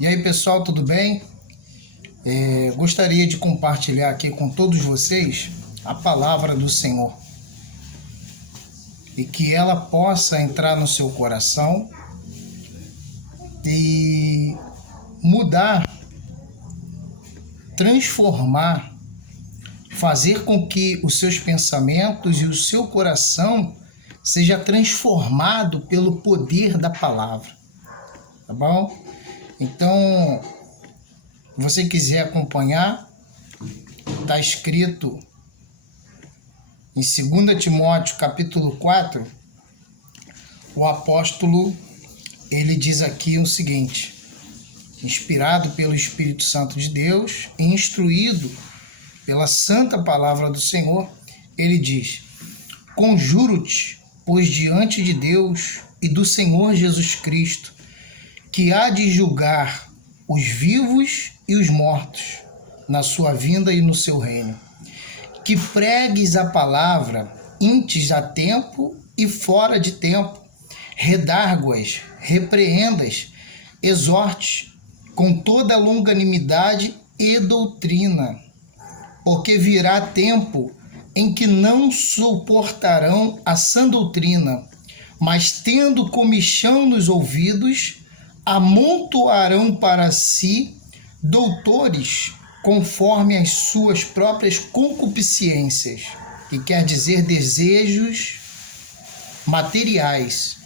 E aí, pessoal, tudo bem? Gostaria de compartilhar aqui com todos vocês a palavra do Senhor e que ela possa entrar no seu coração e mudar, transformar, fazer com que os seus pensamentos e o seu coração seja transformado pelo poder da palavra, tá bom? Então, se você quiser acompanhar, está escrito em 2 Timóteo capítulo 4, o apóstolo, ele diz aqui o seguinte: inspirado pelo Espírito Santo de Deus e instruído pela santa palavra do Senhor, ele diz: conjuro-te, pois diante de Deus e do Senhor Jesus Cristo, que há de julgar os vivos e os mortos na sua vinda e no seu reino, que pregues a palavra antes a tempo e fora de tempo, redargue-as, repreendas, exorte com toda longanimidade e doutrina, porque virá tempo em que não suportarão a sã doutrina, mas tendo comichão nos ouvidos, amontoarão para si doutores conforme as suas próprias concupiscências, que quer dizer desejos materiais,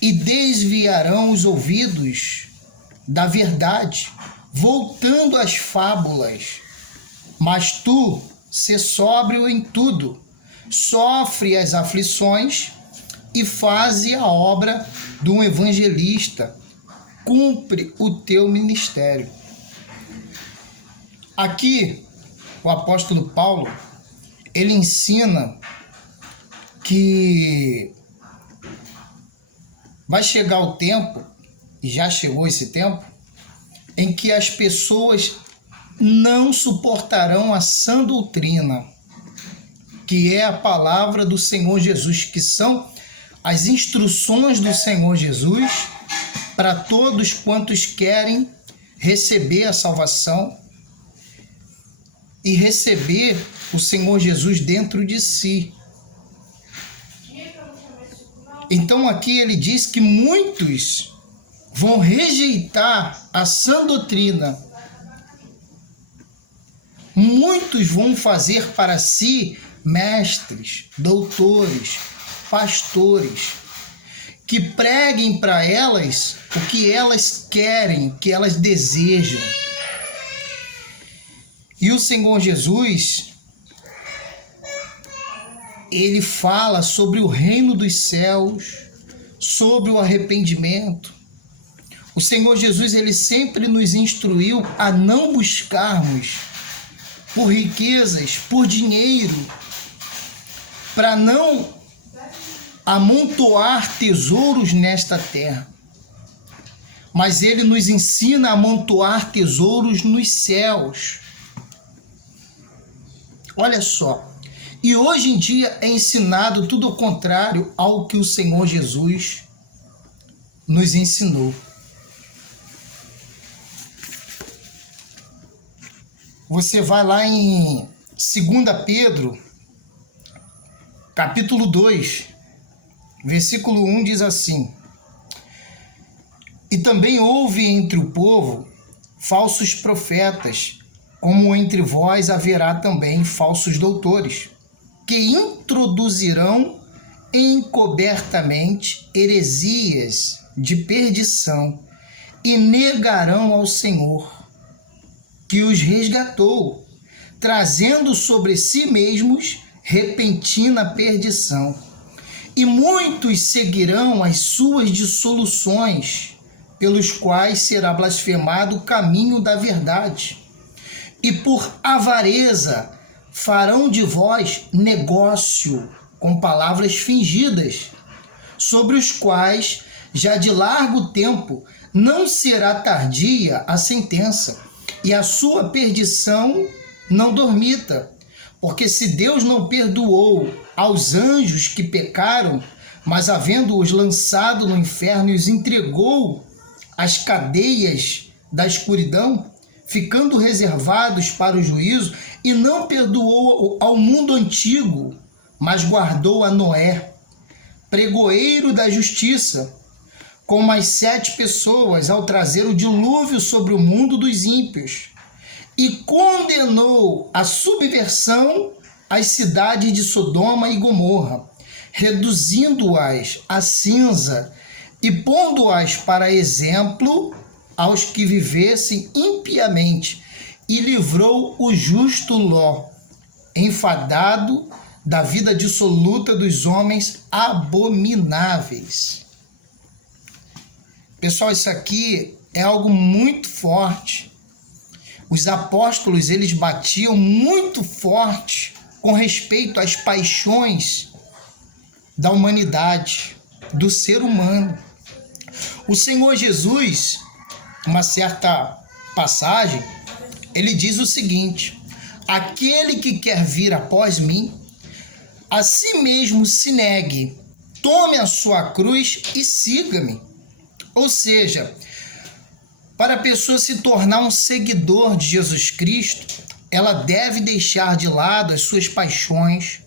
e desviarão os ouvidos da verdade, voltando às fábulas. Mas tu, sê sóbrio em tudo, sofre as aflições e faze a obra de um evangelista, cumpre o teu ministério. Aqui, o apóstolo Paulo, ele ensina que vai chegar o tempo, e já chegou esse tempo, em que as pessoas não suportarão a sã doutrina, que é a palavra do Senhor Jesus, que são as instruções do Senhor Jesus para todos quantos querem receber a salvação e receber o Senhor Jesus dentro de si. Então aqui ele diz que muitos vão rejeitar a sã doutrina. Muitos vão fazer para si mestres, doutores, pastores, que preguem para elas o que elas querem, o que elas desejam. E o Senhor Jesus, ele fala sobre o reino dos céus, sobre o arrependimento. O Senhor Jesus, ele sempre nos instruiu a não buscarmos por riquezas, por dinheiro, para não amontoar tesouros nesta terra. Mas ele nos ensina a amontoar tesouros nos céus. Olha só. E hoje em dia é ensinado tudo o contrário ao que o Senhor Jesus nos ensinou. Você vai lá em 2 Pedro, capítulo 2, versículo 1, diz assim: e também houve entre o povo falsos profetas, como entre vós haverá também falsos doutores, que introduzirão encobertamente heresias de perdição e negarão ao Senhor, que os resgatou, trazendo sobre si mesmos repentina perdição. E muitos seguirão as suas dissoluções, pelos quais será blasfemado o caminho da verdade. E por avareza farão de vós negócio com palavras fingidas, sobre os quais já de largo tempo não será tardia a sentença, e a sua perdição não dormita. Porque se Deus não perdoou aos anjos que pecaram, mas havendo-os lançado no inferno, os entregou as cadeias da escuridão, ficando reservados para o juízo, e não perdoou ao mundo antigo, mas guardou a Noé, pregoeiro da justiça, com mais 7 pessoas, ao trazer o dilúvio sobre o mundo dos ímpios, e condenou a subversão às cidades de Sodoma e Gomorra, reduzindo-as a cinza e pondo-as para exemplo aos que vivessem impiamente, e livrou o justo Ló, enfadado da vida dissoluta dos homens abomináveis. Pessoal, isso aqui é algo muito forte. Os apóstolos, eles batiam muito forte com respeito às paixões da humanidade, do ser humano. O Senhor Jesus, uma certa passagem, ele diz o seguinte: aquele que quer vir após mim, a si mesmo se negue, tome a sua cruz e siga-me. Ou seja, para a pessoa se tornar um seguidor de Jesus Cristo, ela deve deixar de lado as suas paixões,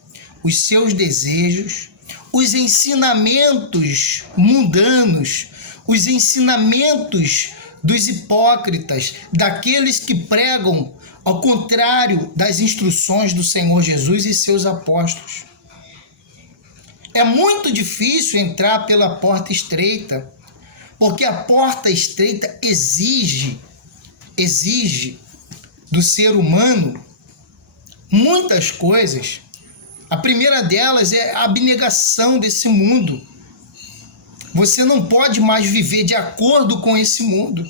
os seus desejos, os ensinamentos mundanos, os ensinamentos dos hipócritas, daqueles que pregam ao contrário das instruções do Senhor Jesus e seus apóstolos. É muito difícil entrar pela porta estreita, porque a porta estreita exige do ser humano muitas coisas. A primeira delas é a abnegação desse mundo. Você não pode mais viver de acordo com esse mundo.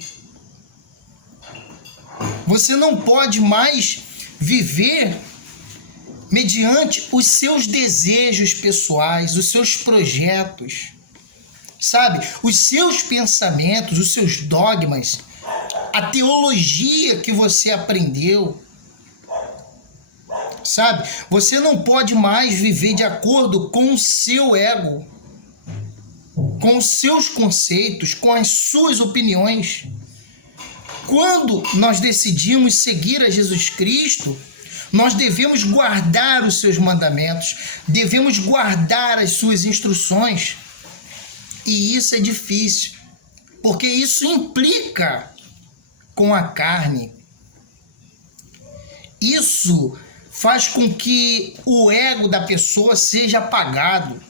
Você não pode mais viver mediante os seus desejos pessoais, os seus projetos, sabe? Os seus pensamentos, os seus dogmas, a teologia que você aprendeu, sabe? Você não pode mais viver de acordo com o seu ego, com os seus conceitos, com as suas opiniões. Quando nós decidimos seguir a Jesus Cristo, nós devemos guardar os seus mandamentos, devemos guardar as suas instruções. E isso é difícil, porque isso implica com a carne. Isso faz com que o ego da pessoa seja apagado,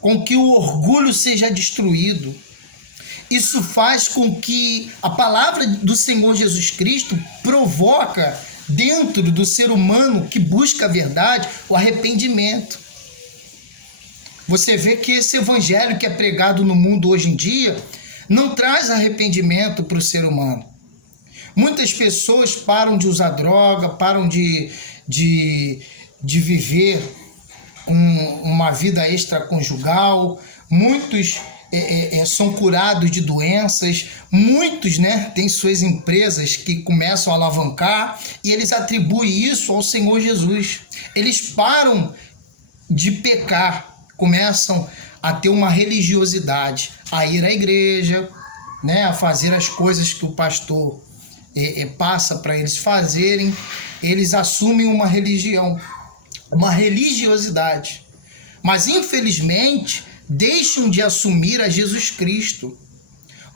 com que o orgulho seja destruído. Isso faz com que a palavra do Senhor Jesus Cristo provoca dentro do ser humano que busca a verdade o arrependimento. Você vê que esse evangelho que é pregado no mundo hoje em dia não traz arrependimento para o ser humano. Muitas pessoas param de usar droga, param de viver uma vida extraconjugal, muitos são curados de doenças, muitos têm suas empresas que começam a alavancar e eles atribuem isso ao Senhor Jesus. Eles param de pecar, começam a ter uma religiosidade, a ir à igreja, a fazer as coisas que o pastor passa para eles fazerem. Eles assumem uma religião, uma religiosidade, mas infelizmente deixam de assumir a Jesus Cristo,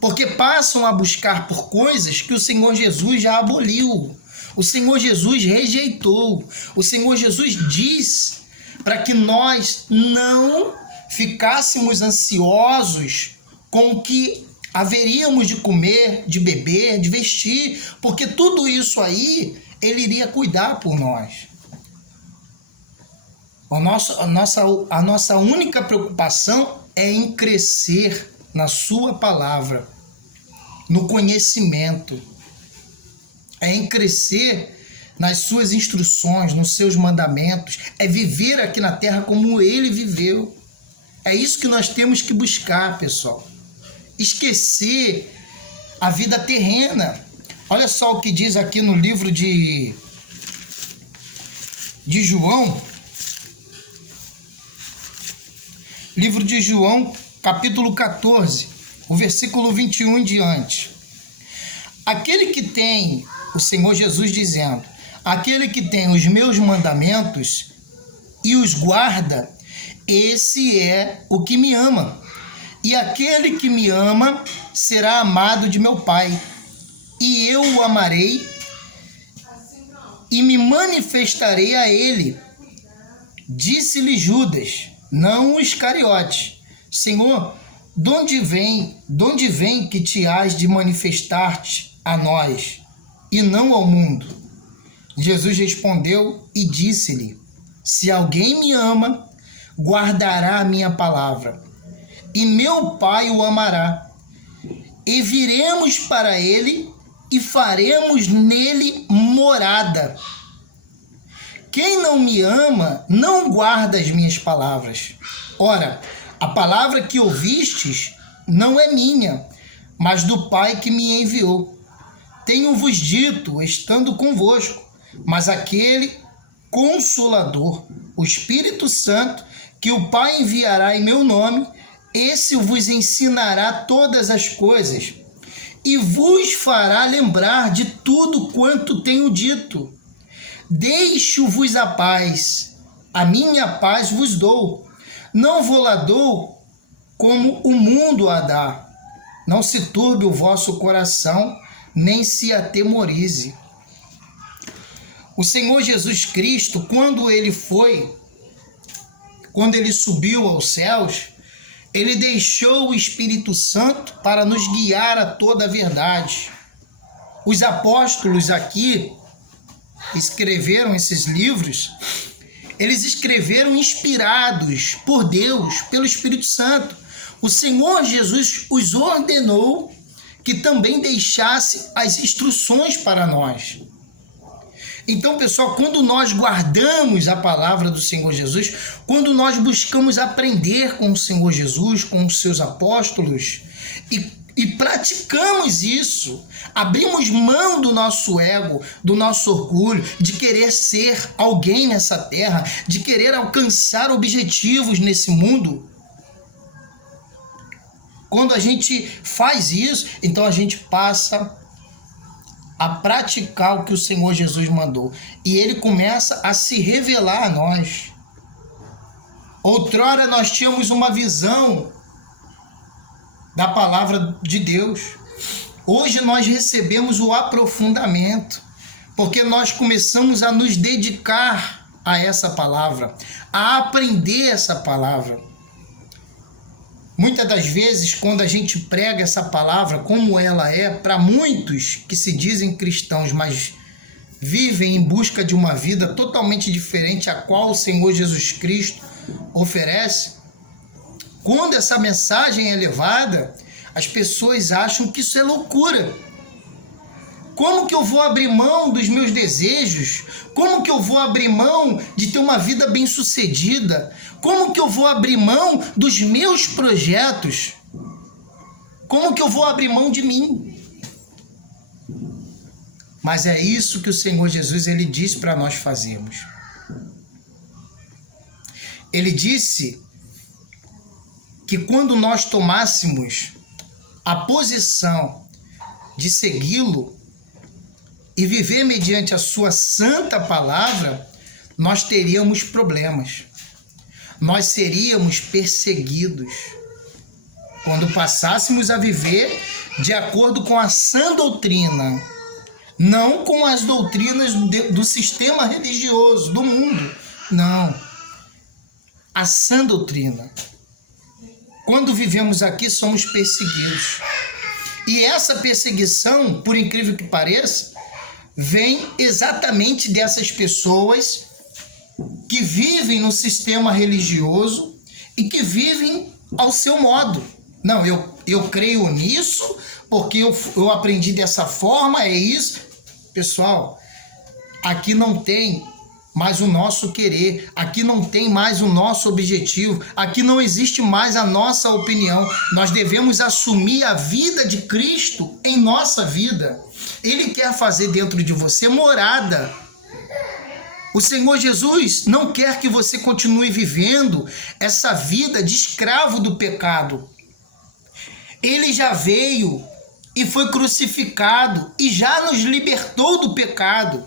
porque passam a buscar por coisas que o Senhor Jesus já aboliu, o Senhor Jesus rejeitou. O Senhor Jesus diz para que nós não ficássemos ansiosos com o que haveríamos de comer, de beber, de vestir, porque tudo isso aí Ele iria cuidar por nós. A nossa única preocupação é em crescer na sua palavra, no conhecimento, é em crescer nas suas instruções, nos seus mandamentos, é viver aqui na terra como Ele viveu. É isso que nós temos que buscar, pessoal. Esquecer a vida terrena. Olha só o que diz aqui no livro de João. Livro de João, capítulo 14, o versículo 21 em diante. Aquele que tem, o Senhor Jesus dizendo, aquele que tem os meus mandamentos e os guarda, esse é o que me ama. E aquele que me ama será amado de meu Pai. E eu o amarei e me manifestarei a ele. Disse-lhe Judas, não o Iscariote: Senhor, de onde vem que te hás de manifestar-te a nós, e não ao mundo? Jesus respondeu e disse-lhe: se alguém me ama, guardará a minha palavra, e meu Pai o amará, e viremos para ele e faremos nele morada. Quem não me ama não guarda as minhas palavras. Ora, a palavra que ouvistes não é minha, mas do Pai que me enviou. Tenho-vos dito, estando convosco, mas aquele Consolador, o Espírito Santo, que o Pai enviará em meu nome, esse vos ensinará todas as coisas e vos fará lembrar de tudo quanto tenho dito. Deixo-vos a paz, a minha paz vos dou. Não vou-la dou como o mundo a dá. Não se turbe o vosso coração, nem se atemorize. O Senhor Jesus Cristo, quando ele subiu aos céus, ele deixou o Espírito Santo para nos guiar a toda a verdade. Os apóstolos aqui escreveram esses livros, eles escreveram inspirados por Deus, pelo Espírito Santo. O Senhor Jesus os ordenou que também deixasse as instruções para nós. Então, pessoal, quando nós guardamos a palavra do Senhor Jesus, quando nós buscamos aprender com o Senhor Jesus, com os seus apóstolos, e praticamos isso, abrimos mão do nosso ego, do nosso orgulho, de querer ser alguém nessa terra, de querer alcançar objetivos nesse mundo. Quando a gente faz isso, então a gente passa a praticar o que o Senhor Jesus mandou. E ele começa a se revelar a nós. Outrora nós tínhamos uma visão da palavra de Deus. Hoje nós recebemos o aprofundamento, porque nós começamos a nos dedicar a essa palavra, a aprender essa palavra. Muitas das vezes, quando a gente prega essa palavra como ela é, para muitos que se dizem cristãos, mas vivem em busca de uma vida totalmente diferente a qual o Senhor Jesus Cristo oferece, quando essa mensagem é levada, as pessoas acham que isso é loucura. Como que eu vou abrir mão dos meus desejos? Como que eu vou abrir mão de ter uma vida bem-sucedida? Como que eu vou abrir mão dos meus projetos? Como que eu vou abrir mão de mim? Mas é isso que o Senhor Jesus ele disse para nós fazermos. Ele disse que quando nós tomássemos a posição de segui-lo e viver mediante a sua santa palavra, nós teríamos problemas. Nós seríamos perseguidos quando passássemos a viver de acordo com a sã doutrina, não com as doutrinas do sistema religioso, do mundo. Não. A sã doutrina. Quando vivemos aqui, somos perseguidos. E essa perseguição, por incrível que pareça, vem exatamente dessas pessoas que vivem no sistema religioso e que vivem ao seu modo. Não, eu creio nisso porque eu aprendi dessa forma, é isso. Pessoal, aqui não tem mais o nosso querer, aqui não tem mais o nosso objetivo, aqui não existe mais a nossa opinião. Nós devemos assumir a vida de Cristo em nossa vida. Ele quer fazer dentro de você morada. O Senhor Jesus não quer que você continue vivendo essa vida de escravo do pecado. Ele já veio e foi crucificado e já nos libertou do pecado.